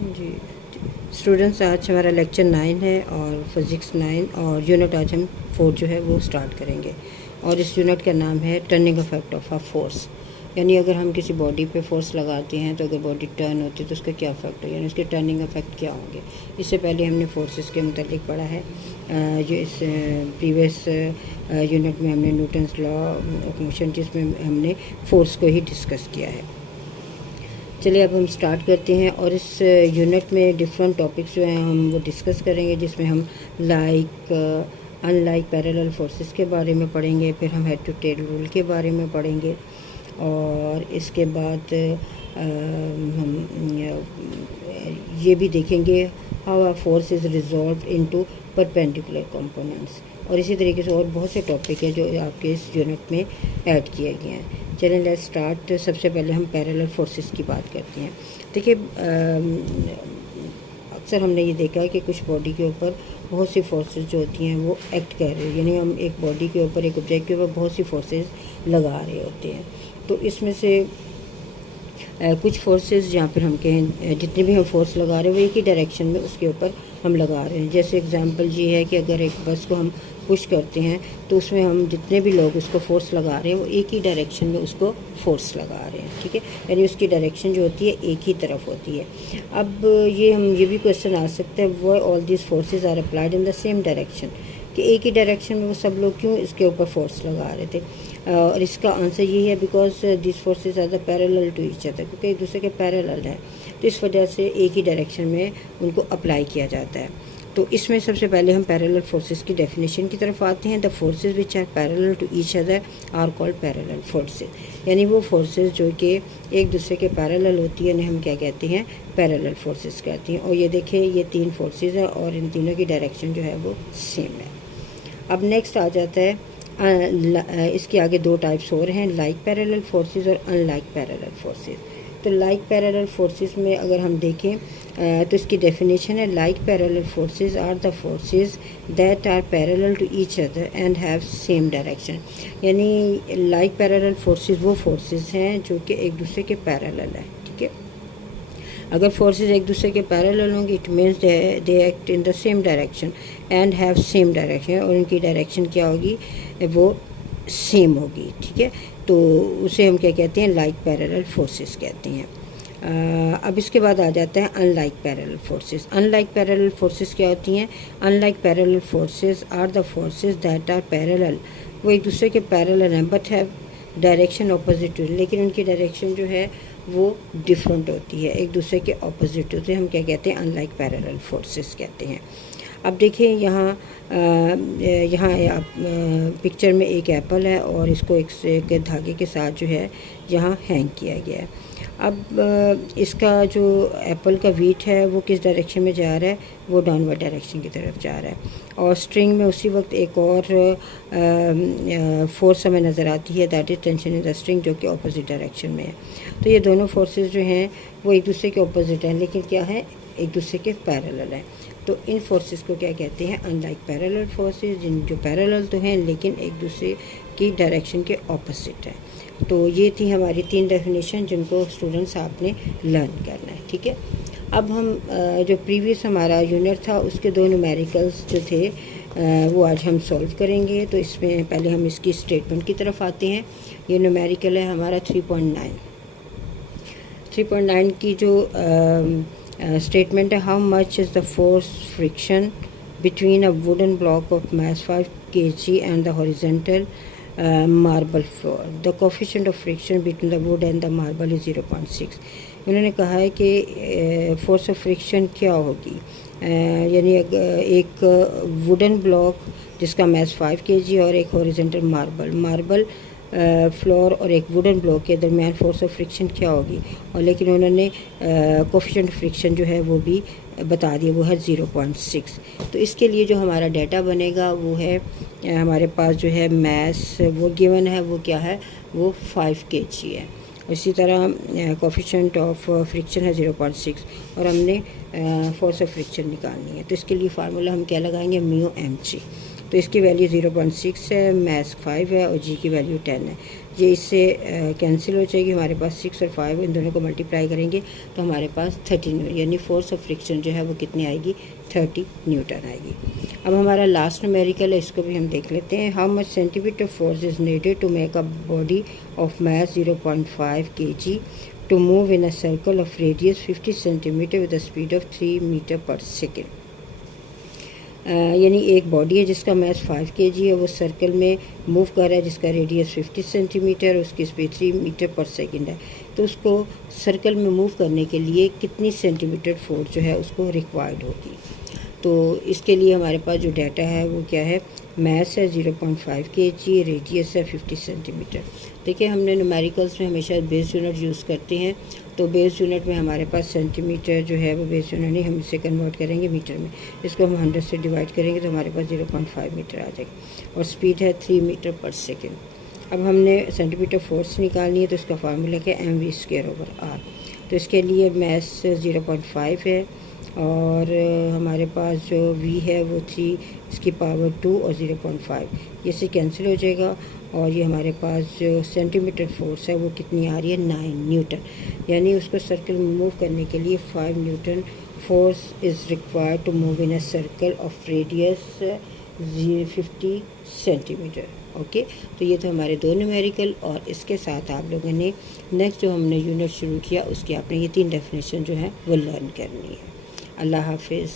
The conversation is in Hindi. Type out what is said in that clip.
जी स्टूडेंट्स, आज हमारा लेक्चर 9 है और फिज़िक्स 9 और यूनिट आज हम 4 जो है वो स्टार्ट करेंगे। और इस यूनिट का नाम है turning effect of a force. यानी अगर हम किसी बॉडी पे फोर्स लगाते हैं तो अगर बॉडी टर्न होती है तो उसका क्या इफेक्ट है, यानी उसके टर्निंग इफेक्ट क्या होंगे। इससे पहले हमने फोर्सेस के मुतालिक पढ़ा है। जो इस प्रीवियस यूनिट में हमने न्यूटन्स लॉ ऑफ मोशन, जिसमें हमने फोर्स को ही डिस्कस किया है। चलिए अब हम स्टार्ट करते हैं। और इस यूनिट में डिफरेंट टॉपिक्स जो हैं हम वो डिस्कस करेंगे, जिसमें हम अनलाइक पैरेलल फोर्सेस के बारे में पढ़ेंगे, फिर हम हेड टू टेल रूल के बारे में पढ़ेंगे, और इसके बाद हम ये भी देखेंगे how a force is resolve into perpendicular components. और इसी तरीके से और बहुत से टॉपिक हैं जो आपके इस यूनिट में ऐड किए गए हैं। चलें लेट्स स्टार्ट। सबसे पहले हम पैरेलल फोर्सेस की बात करते हैं। देखिए अक्सर हमने ये देखा है कि कुछ बॉडी के ऊपर बहुत सी फोर्सेस जो होती हैं वो एक्ट कर रही है, यानी हम एक बॉडी के ऊपर, एक ऑब्जेक्ट के ऊपर बहुत सी फोर्सेस लगा रहे होते हैं। तो इसमें से कुछ फोर्सेस, जहाँ पर हम कहें जितने भी हम फोर्स लगा रहे हैं वो एक ही डायरेक्शन में उसके ऊपर हम लगा रहे हैं। जैसे एग्जांपल ये है कि अगर एक बस को हम पुश करते हैं तो उसमें हम जितने भी लोग उसको फोर्स लगा रहे हैं वो एक ही डायरेक्शन में उसको फोर्स लगा रहे हैं, ठीक है। यानी उसकी डायरेक्शन जो होती है एक ही तरफ होती है। अब ये भी क्वेश्चन आ सकता है, वो all this forces are applied in the same direction, कि एक ही डायरेक्शन में वो सब लोग क्यों इसके ऊपर फोर्स लगा रहे थे। और इसका आंसर यही है because this forces are the parallel to each other, क्योंकि एक दूसरे के पैरेलल हैं, तो इस वजह से एक ही डायरेक्शन में उनको अप्लाई किया जाता है। तो इसमें सबसे पहले हम पैरेलल फोर्सेस की डेफिनेशन की तरफ आते हैं। The forces which are parallel to each other are called parallel forces. यानी वो फोर्सेस जो कि एक दूसरे के पैरेलल होती है, हम क्या कहते हैं, पैरेलल फोर्सेस कहते हैं। और ये देखिए ये 3 फोर्सेस हैं और इन तीनों की डायरेक्शन जो है वो सेम है। अब नेक्स्ट आ जाता है इसके आगे 2 टाइप्स और हैं, लाइक पैरेलल फोर्सेस और अनलाइक पैरेलल फोर्सेस। तो लाइक पैरेलल फोर्सेस में अगर हम देखें तो इसकी डेफिनेशन है, like parallel forces are the forces that are parallel to each other and have same direction. यानी लाइक पैरेलल फोर्सेस वो फोर्सेस हैं जो कि एक दूसरे के पैरेलल हैं, ठीक है। अगर फोर्सेस एक दूसरे के पैरेलल होंगे it means they act in the same direction and have same direction, और उनकी डायरेक्शन क्या होगी, वो सेम होगी, ठीक है। तो उसे हम क्या कहते हैं, लाइक पैरेलल फोर्सेस कहते हैं। अब इसके बाद आ जाता है unlike parallel forces. Unlike parallel forces क्या होती हैं। Unlike parallel forces are the forces that are parallel, वो एक दूसरे के पैरेलल हैं बट हैव डायरेक्शन ऑपोजिट, लेकिन उनकी डायरेक्शन जो है वो डिफरेंट होती है, एक दूसरे के ऑपोजिट होते हैं, हम क्या कहते हैं, अनलाइक पैरेलल फोर्सेस कहते हैं। अब देखिए यहाँ आप पिक्चर में एक एप्पल है और इसको एक धागे के साथ जो है यहाँ हैंग किया गया है। अब इसका जो एप्पल का वेट है वो किस डायरेक्शन में जा रहा है, वो डाउनवर्ड डायरेक्शन की तरफ जा रहा है। और स्ट्रिंग में उसी वक्त एक और फोर्स हमें नज़र आती है, that is tension in the string, जो कि अपोजिट डायरेक्शन में है। तो ये दोनों फोर्सेस जो हैं वो एक दूसरे के अपोजिट हैं, लेकिन क्या है, एक दूसरे के पैरेलल हैं। तो इन फोर्सेस को क्या कहते हैं, अनलाइक पैरेलल फोर्सेस, जिन जो पैरेलल तो हैं लेकिन एक दूसरे की डायरेक्शन के ऑपोजिट हैं। तो ये थी हमारी 3 डेफिनेशन जिनको स्टूडेंट्स आपने लर्न करना है, ठीक है। अब हम जो प्रीवियस हमारा यूनिट था उसके 2 न्यूमेरिकल्स जो थे वो आज हम सॉल्व करेंगे। तो इसमें पहले हम इसकी स्टेटमेंट की तरफ आते हैं। ये न्यूमेरिकल है हमारा 3.9 की जो स्टेटमेंट है, how much is the force friction between a wooden block of mass 5 kg and the horizontal marble floor, the coefficient of friction between the wood and the marble is 0.6। उन्होंने कहा है कि फोर्स ऑफ फ्रिक्शन क्या होगी, यानी एक वुडन ब्लॉक जिसका मास 5 kg और एक हॉरिजॉन्टल मार्बल फ्लोर और एक वुडन ब्लॉक के दरमियान फोर्स ऑफ फ्रिक्शन क्या होगी। और लेकिन उन्होंने कोफिशिएंट फ्रिक्शन जो है वो भी बता दिया, वो है 0.6। तो इसके लिए जो हमारा डाटा बनेगा वो है, हमारे पास जो है मास वो गिवन है, वो क्या है, वो 5 kg है। इसी तरह कोफिशिएंट ऑफ फ्रिक्शन है 0.6 और हमने फोर्स ऑफ फ्रिक्शन निकालनी है। तो इसके लिए फार्मूला हम क्या लगाएंगे, म्यू mg। तो इसकी वैल्यू 0.6 है, मैस 5 है और जी की वैल्यू 10 है। ये इससे कैंसिल हो जाएगी, हमारे पास 6 और 5 इन दोनों को मल्टीप्लाई करेंगे तो हमारे पास 30 यानी फोर्स ऑफ फ्रिक्शन जो है वो कितनी आएगी, 30 न्यूटन आएगी। अब हमारा लास्ट न्यूमेरिकल है, इसको भी हम देख लेते हैं। How much centimetre force is needed to make a body of mass 0.5 kg to move in a circle of radius 50 centimeter with a speed of 3 meter per second। यानी एक बॉडी है जिसका मैस 5 kg है, वो सर्कल में मूव कर रहा है जिसका रेडियस 50 सेंटीमीटर, उसकी स्पीड 3 मीटर पर सेकंड है। तो उसको सर्कल में मूव करने के लिए कितनी सेंटीमीटर फोर्स जो है उसको रिक्वायर्ड होगी। तो इसके लिए हमारे पास जो डाटा है वो क्या है, मैस है 0.5 kg, रेडियस है 50 सेंटीमीटर। देखिए हमने न्यूमेरिकल्स में हमेशा बेस यूनिट यूज़ करते हैं, तो बेस यूनिट में हमारे पास सेंटीमीटर जो है वो बेस यूनिट नहीं, हम इसे कन्वर्ट करेंगे मीटर में। इसको हम 100 से डिवाइड करेंगे तो हमारे पास 0.5 मीटर आ जाएगा और स्पीड है 3 मीटर पर सेकेंड। अब हमने सेंटीमीटर फोर्स निकालनी है तो इसका फार्मूला क्या है, mv²/r। तो इसके लिए मैस 0.5 है और हमारे पास जो v है वो 3, इसकी पावर 2 और 0.5 ये से कैंसिल हो जाएगा और ये हमारे पास जो सेंटीमीटर फोर्स है वो कितनी आ रही है, 9 न्यूटन। यानी उसको सर्कल में मूव करने के लिए 5 newton force is required to move in a circle of radius 50 centimetre. Okay, तो ये तो हमारे दो न्यूमेरिकल और इसके साथ आप लोगों ने नेक्स्ट जो हमने यूनिट शुरू किया उसकी आपने ये 3 डेफिनेशन जो है वो लर्न करनी है। अल्लाह हाफिज़।